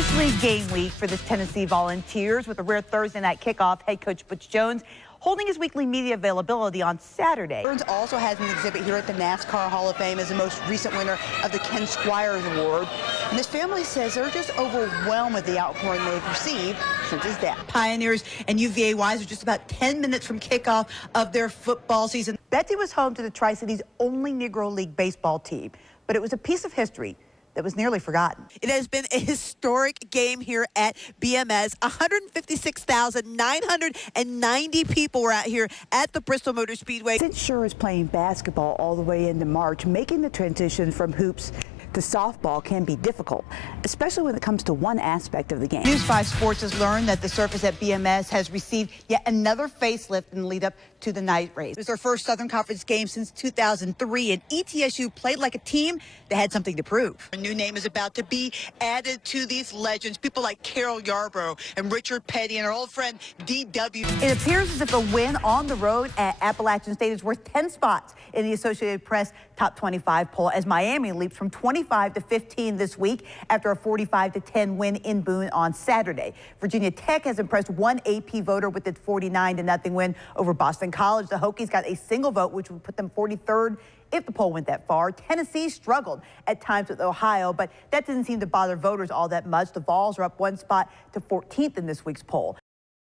Officially game week for the Tennessee Volunteers with a rare Thursday night kickoff. Head coach Butch Jones holding his weekly media availability on Saturday. Burns also has an exhibit here at the NASCAR Hall of Fame as the most recent winner of the Ken Squires Award. And his family says they're just overwhelmed with the outpouring they've received since his death. Pioneers and UVA-Wise are just about 10 minutes from kickoff of their football season. Betsy was home to the Tri-Cities' only Negro League baseball team, but it was a piece of history that was nearly forgotten. It has been a historic game here at BMS. 156,990 people were out here at the Bristol Motor Speedway. Since Sure is playing basketball all the way into March, making the transition from hoops to softball can be difficult, especially when it comes to one aspect of the game. News 5 Sports has learned that the surface at BMS has received yet another facelift in the lead up to the night race. It was their first Southern Conference game since 2003, and ETSU played like a team that had something to prove. A new name is about to be added to these legends, people like Carol Yarborough and Richard Petty and our old friend D.W. It appears as if a win on the road at Appalachian State is worth 10 spots in the Associated Press Top 25 poll as Miami leaps from 25 to 15 this week after a 45-10 win in Boone on Saturday. Virginia Tech has impressed one AP voter with its 49-0 win over Boston College. The Hokies got a single vote, which would put them 43rd if the poll went that far. Tennessee struggled at times with Ohio, but that didn't seem to bother voters all that much. The Vols are up one spot to 14th in this week's poll.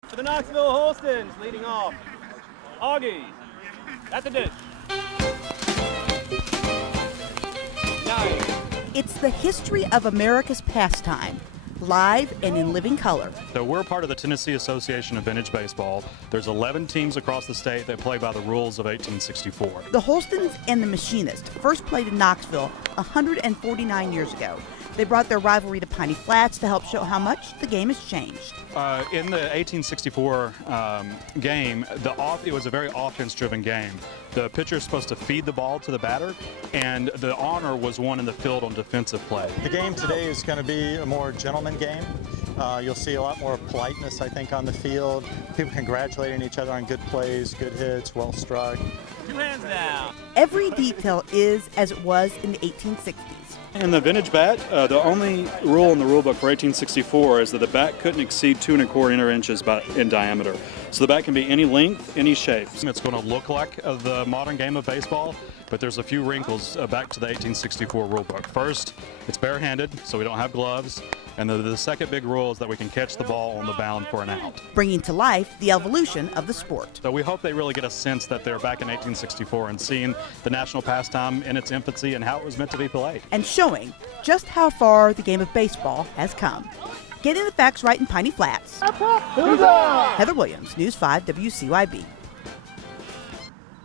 For the Knoxville Holstons, leading off, Augie, at the ditch. 9. It's the history of America's pastime, live and in living color. So we're part of the Tennessee Association of Vintage Baseball. There's 11 teams across the state that play by the rules of 1864. The Holstons and the Machinists first played in Knoxville 149 years ago. They brought their rivalry to Piney Flats to help show how much the game has changed. In the 1864 game, it was a very offense-driven game. The pitcher is supposed to feed the ball to the batter, and the honor was won in the field on defensive play. The game today is going to be a more gentleman game. You'll see a lot more politeness, I think, on the field. People congratulating each other on good plays, good hits, well struck. 2 hands down. Every detail is as it was in the 1860s. In the vintage bat, the only rule in the rule book for 1864 is that the bat couldn't exceed 2 1/4 inches in diameter. So the bat can be any length, any shape. It's going to look like the modern game of baseball, but there's a few wrinkles back to the 1864 rule book. First, it's barehanded, so we don't have gloves. And the second big rule is that we can catch the ball on the bound for an out. Bringing to life the evolution of the sport. So we hope they really get a sense that they're back in 1864 and seeing the national pastime in its infancy and how it was meant to be played. And showing just how far the game of baseball has come. Getting the facts right in Piney Flats. Heather Williams, News 5 WCYB.